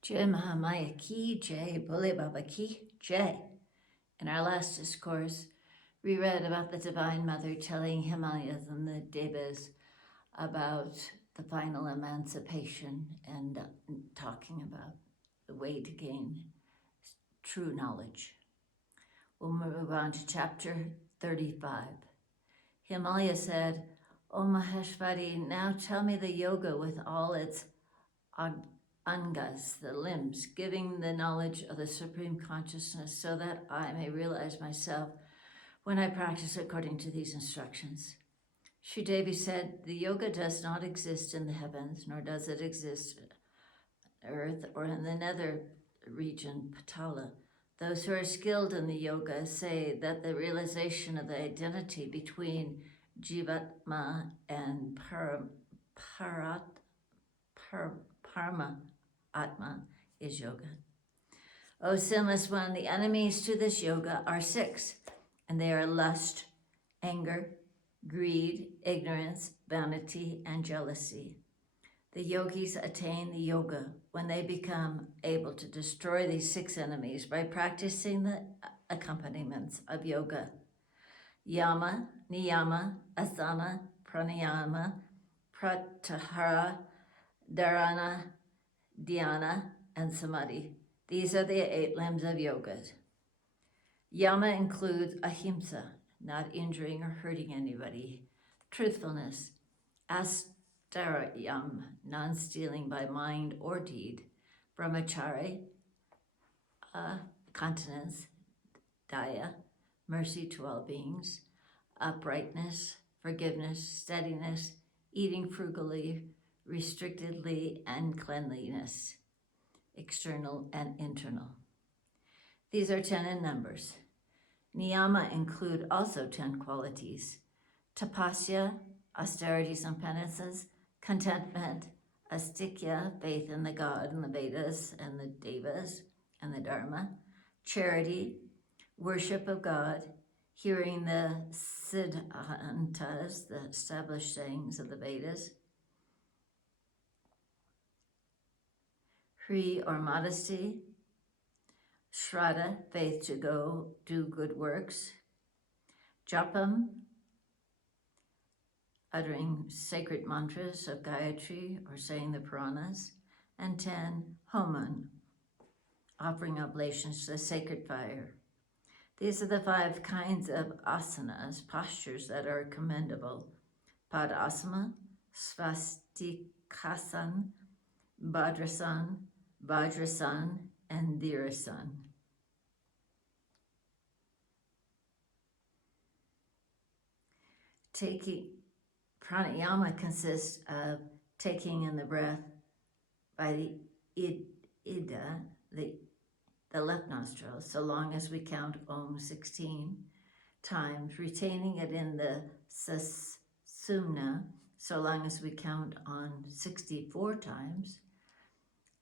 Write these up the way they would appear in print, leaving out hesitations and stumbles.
Jai Mahamaya Ki Jai, Bole Baba Ki Jai. In our last discourse, we read about the Divine Mother telling Himalayas and the Devas about the final emancipation and talking about the way to gain true knowledge. We'll move on to chapter 35. Himalaya said, "O Maheshwari, now tell me the yoga with all its angas, the limbs, giving the knowledge of the Supreme Consciousness so that I may realize myself when I practice according to these instructions." Sri Devi said, "The yoga does not exist in the heavens, nor does it exist on earth or in the nether region, Patala. Those who are skilled in the yoga say that the realization of the identity between Jivatma and Parama Atma is yoga. O sinless one, the enemies to this yoga are 6, and they are lust, anger, greed, ignorance, vanity, and jealousy. The yogis attain the yoga when they become able to destroy these 6 enemies by practicing the accompaniments of yoga: yama, niyama, asana, pranayama, pratyahara, dharana, dhyana, and samadhi. These are the 8 limbs of yoga. Yama includes ahimsa, not injuring or hurting anybody; truthfulness; astarayam, non-stealing by mind or deed; brahmachari, continence; daya, mercy to all beings; uprightness, forgiveness, steadiness, eating frugally, restrictedly, and cleanliness, external and internal. These are 10 in numbers. Niyama include also 10 qualities: tapasya, austerities and penances; contentment; astikya, faith in the God and the Vedas and the Devas and the Dharma; charity, worship of God; hearing the siddhantas, the established sayings of the Vedas; hri, or modesty; shraddha, faith to go do good works; japam, uttering sacred mantras of Gayatri or saying the Puranas; and 10, homan, offering oblations to the sacred fire. These are the 5 kinds of asanas, postures that are commendable: padasana, svastikasan, bhadrasan, vajrasan, and dhirasan. Pranayama consists of taking in the breath by the ida, the left nostril, so long as we count Om 16 times, retaining it in the Sasumna, so long as we count on 64 times,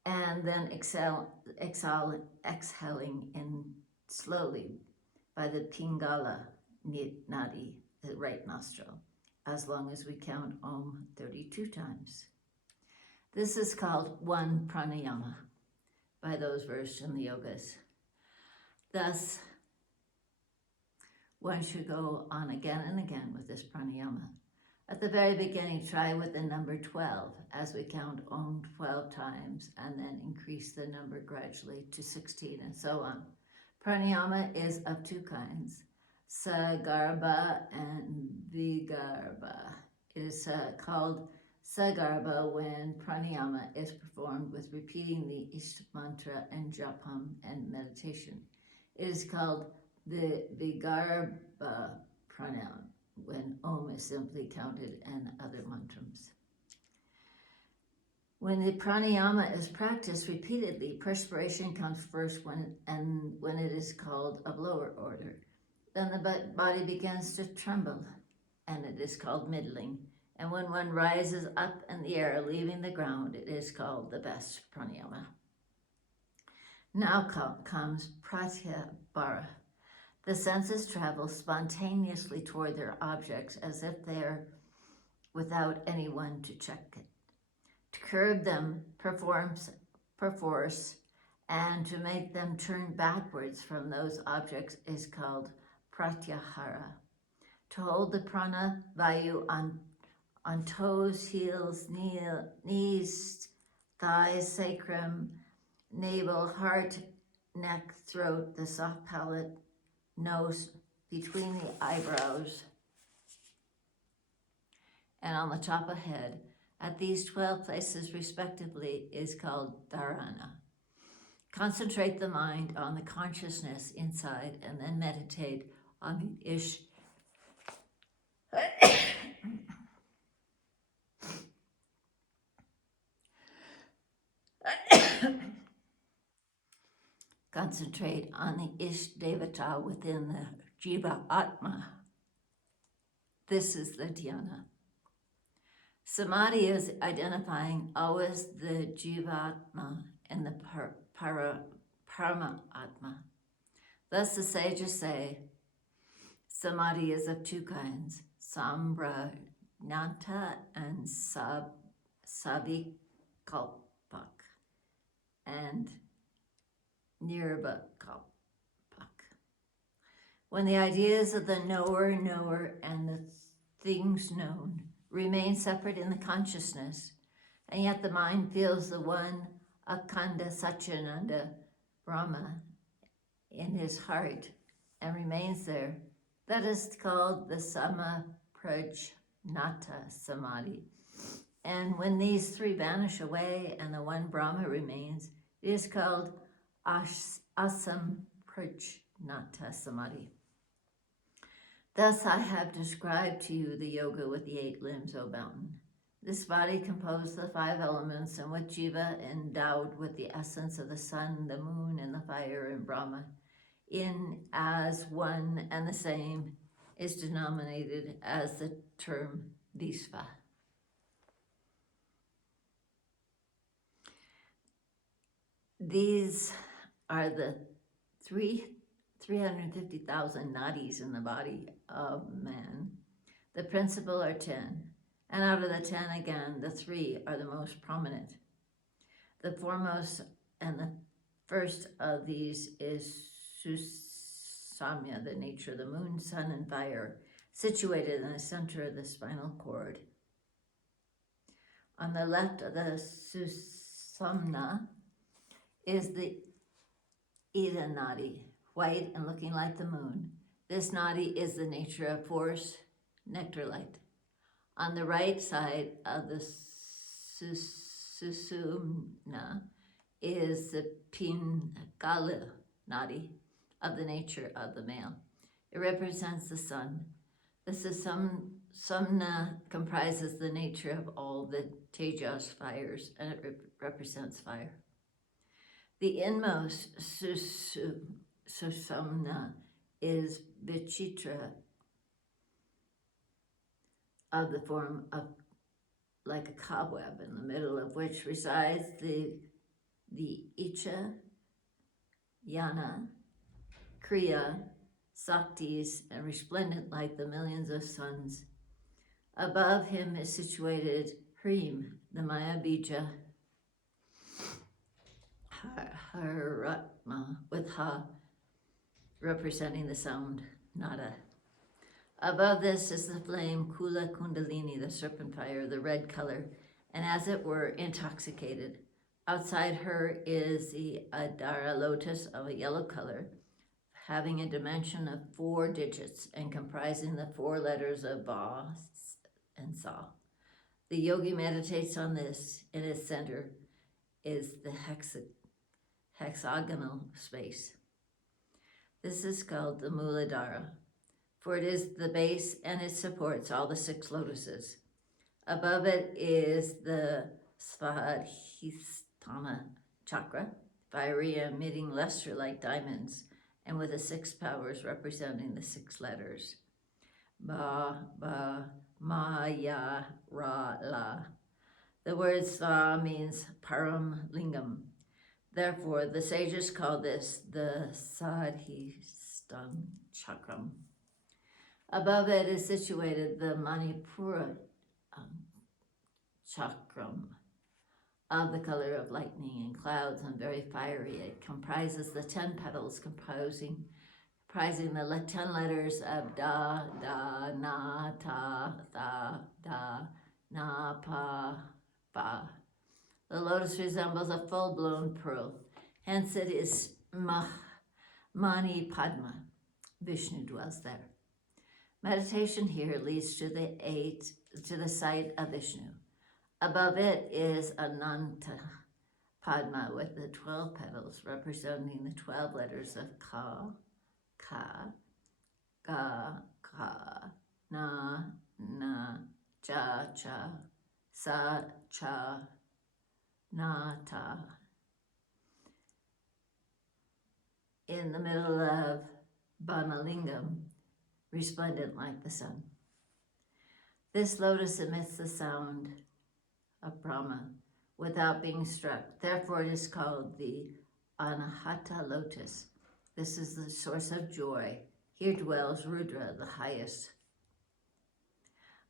and then exhaling in slowly by the Pingala Nadi, the right nostril, as long as we count Om 32 times. This is called one pranayama by those versed in the yogas. Thus, one should go on again and again with this pranayama. At the very beginning, try with the number 12 as we count Om 12 times, and then increase the number gradually to 16 and so on. Pranayama is of 2 kinds, Sagarbha and Vigarbha. It is called Sagarbha when pranayama is performed with repeating the Ishta mantra and japam and meditation. It is called the Vigarbha pranayama when Om is simply counted and other mantras. When the pranayama is practiced repeatedly, perspiration comes first when it is called of lower order. Then the body begins to tremble, and it is called middling. And when one rises up in the air, leaving the ground, it is called the best pranayama. Now comes Pratyahara. The senses travel spontaneously toward their objects as if they're without anyone to check it. To curb them, performs perforce, and to make them turn backwards from those objects is called Pratyahara. To hold the prana vayu on toes, heels, knees, thighs, sacrum, navel, heart, neck, throat, the soft palate, nose, between the eyebrows, and on the top of head, at these 12 places respectively, is called dharana. Concentrate the mind on the consciousness inside and then meditate on the ish. Concentrate on the Ish Devata within the Jiva Atma. This is the dhyana. Samadhi is identifying always the Jivatma and the Parama Atma. Thus the sages say, Samadhi is of two kinds, Sambrajnata and Savikalpak, and Nirvakalpak. When the ideas of the knower, and the things known remain separate in the consciousness, and yet the mind feels the one Akanda Satchitananda Brahma in his heart and remains there, that is called the Samaprajnata Samadhi. And when these three vanish away and the one Brahma remains, it is called Asamprajnata Samadhi. Thus I have described to you the yoga with the 8 limbs, O mountain. This body composed of the 5 elements, and with Jiva endowed with the essence of the sun, the moon, and the fire, and Brahma, in as one and the same, is denominated as the term Visva. These are the 350,000 nadis in the body of man. The principal are 10, and out of the 10 again, the 3 are the most prominent. The foremost and the first of these is Susamya, the nature of the moon, sun, and fire, situated in the center of the spinal cord. On the left of the Susamna is the Ida Nadi, white and looking like the moon. This Nadi is the nature of force, nectar light. On the right side of the Susumna is the Pingala Nadi, of the nature of the male. It represents the sun. The Susumna comprises the nature of all the Tejas fires, and it represents fire. The inmost Susumna is Vichitra, of the form of like a cobweb, in the middle of which resides the Icha, Yana, Kriya, Saktis, and resplendent like the millions of suns. Above him is situated Hrim, the Maya Bija, Haratma, with Ha representing the sound, Nada. Above this is the flame Kula Kundalini, the serpent fire, the red color, and as it were intoxicated. Outside her is the Adara lotus of a yellow color, having a dimension of 4 digits and comprising the 4 letters of Ba and Sa. The yogi meditates on this. In its center is the hexagonal space. This is called the Muladhara, for it is the base and it supports all the 6 lotuses. Above it is the Svadhisthana Chakra, fiery emitting luster like diamonds, and with the 6 powers representing the 6 letters. Ba, ba, ma, ya, ra, la. The word Sva means Param Lingam. Therefore, the sages call this the Svadhisthana Chakram. Above it is situated the Manipura Chakram, of the color of lightning and clouds and very fiery. It comprises the 10 petals comprising the 10 letters of da, da, na, ta, tha, da, na, pa, pa. The lotus resembles a full-blown pearl. Hence it is Mani Padma. Vishnu dwells there. Meditation here leads to the site of Vishnu. Above it is Ananta Padma with the 12 petals representing the 12 letters of Ka, Ka, Ga, Ka, Na, Na, Cha, Cha, Sa, Cha, Na, Ta. In the middle of Banalingam, resplendent like the sun. This lotus emits the sound of Brahma without being struck. Therefore it is called the Anahata lotus. This is the source of joy. Here dwells Rudra, the highest.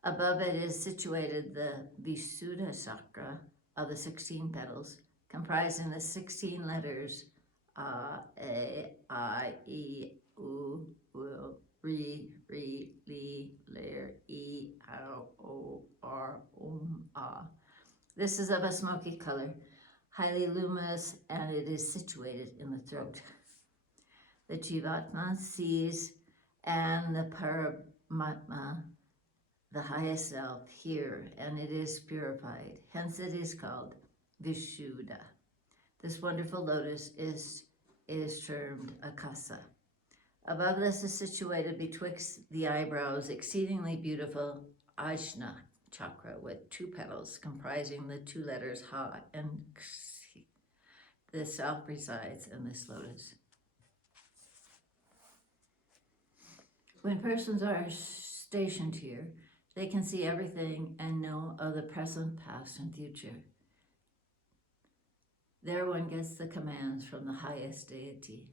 Above it is situated the VII Chakra of the 16 petals, comprising the 16 letters A, I, E, U, Ri, Li, Ler, E, O, R, A. This is of a smoky color, highly luminous, and it is situated in the throat. The Jivatma sees, and the Paramatma, the highest self, here, and it is purified. Hence it is called Vishuddha. This wonderful lotus is termed Akasa. Above this is situated betwixt the eyebrows exceedingly beautiful Ajna chakra with 2 petals comprising the 2 letters Ha and Ksi. The self resides in this lotus. When persons are stationed here, they can see everything and know of the present, past, and future. There one gets the commands from the highest deity.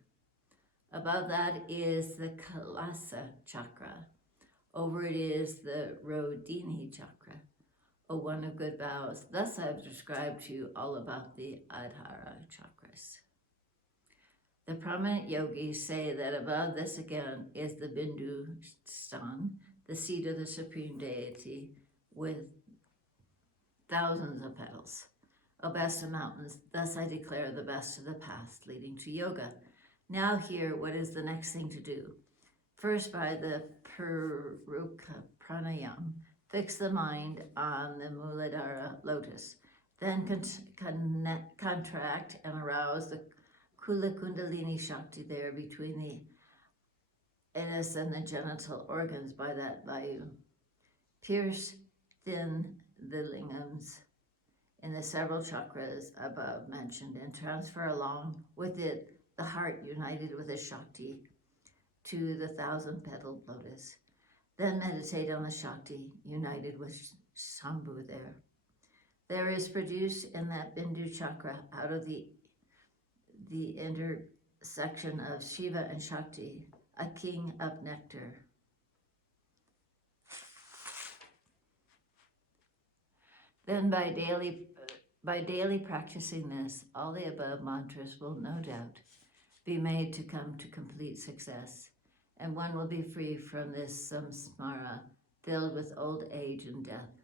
Above that is the Kalasa Chakra. Over it is the Rodini Chakra, O one of good vows. Thus I have described to you all about the Adhara chakras. The prominent yogis say that above this again is the Bindu Stan, the seat of the Supreme Deity, with thousands of petals. O best of mountains, thus I declare the best of the past leading to yoga. Now here, what is the next thing to do? First, by the Pranayama, fix the mind on the Muladhara lotus. Then contract and arouse the Kula Kundalini Shakti there between the anus and the genital organs by that vayu. Pierce thin the lingams in the several chakras above mentioned and transfer along with it the heart united with the Shakti to the 1,000-petaled lotus. Then meditate on the Shakti united with Shambhu there. There is produced in that Bindu chakra out of the intersection of Shiva and Shakti a king of nectar. Then by daily practicing this, all the above mantras will no doubt be made to come to complete success, and one will be free from this samsara filled with old age and death.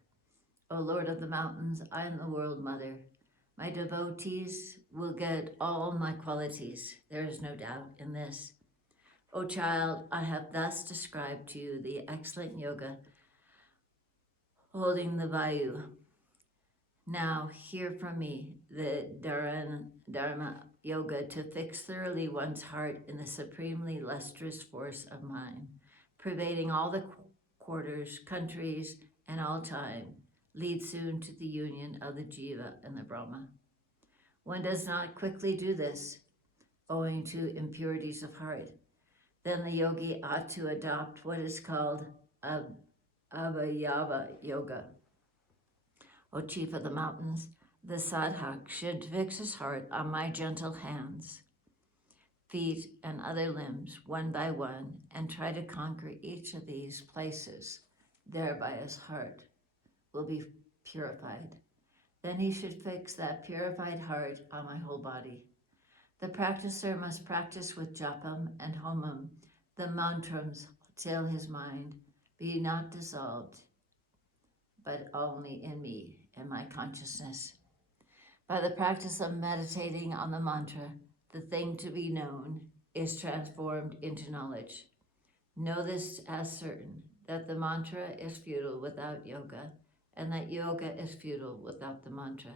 O Lord of the mountains, I am the world mother. My devotees will get all my qualities. There is no doubt in this. O child, I have thus described to you the excellent yoga holding the vayu. Now hear from me the Dharma yoga to fix thoroughly one's heart in the supremely lustrous force of mind, pervading all the quarters, countries, and all time, lead soon to the union of the Jiva and the Brahma. One does not quickly do this, owing to impurities of heart. Then the yogi ought to adopt what is called Abhayava Yoga. O chief of the mountains, the sadhak should fix his heart on my gentle hands, feet, and other limbs, one by one, and try to conquer each of these places. Thereby his heart will be purified. Then he should fix that purified heart on my whole body. The practicer must practice with japam and homam, the mantrams, till his mind be not dissolved, but only in me, in my consciousness. By the practice of meditating on the mantra, the thing to be known is transformed into knowledge. Know this as certain, that the mantra is futile without yoga, and that yoga is futile without the mantra.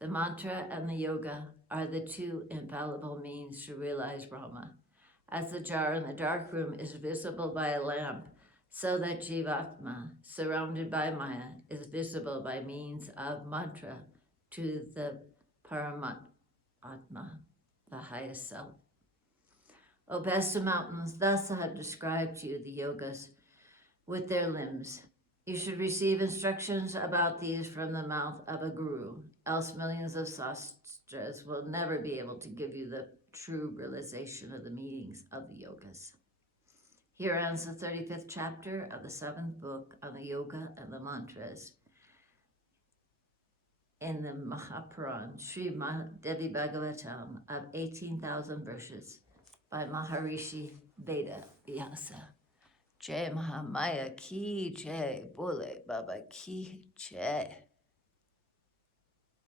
The mantra and the yoga are the two infallible means to realize Brahma. As the jar in the dark room is visible by a lamp, so that Jivatma, surrounded by Maya, is visible by means of mantra to the Paramatma, the highest self. O best of mountains, thus I have described to you the yogas with their limbs. You should receive instructions about these from the mouth of a guru, else millions of sastras will never be able to give you the true realization of the meanings of the yogas. Here ends the 35th chapter of the 7th book on the yoga and the mantras in the Mahapuran, Srimad Devi Bhagavatam of 18,000 verses by Maharishi Veda Vyasa. Jai Mahamaya ki jai, Bole Baba ki jai.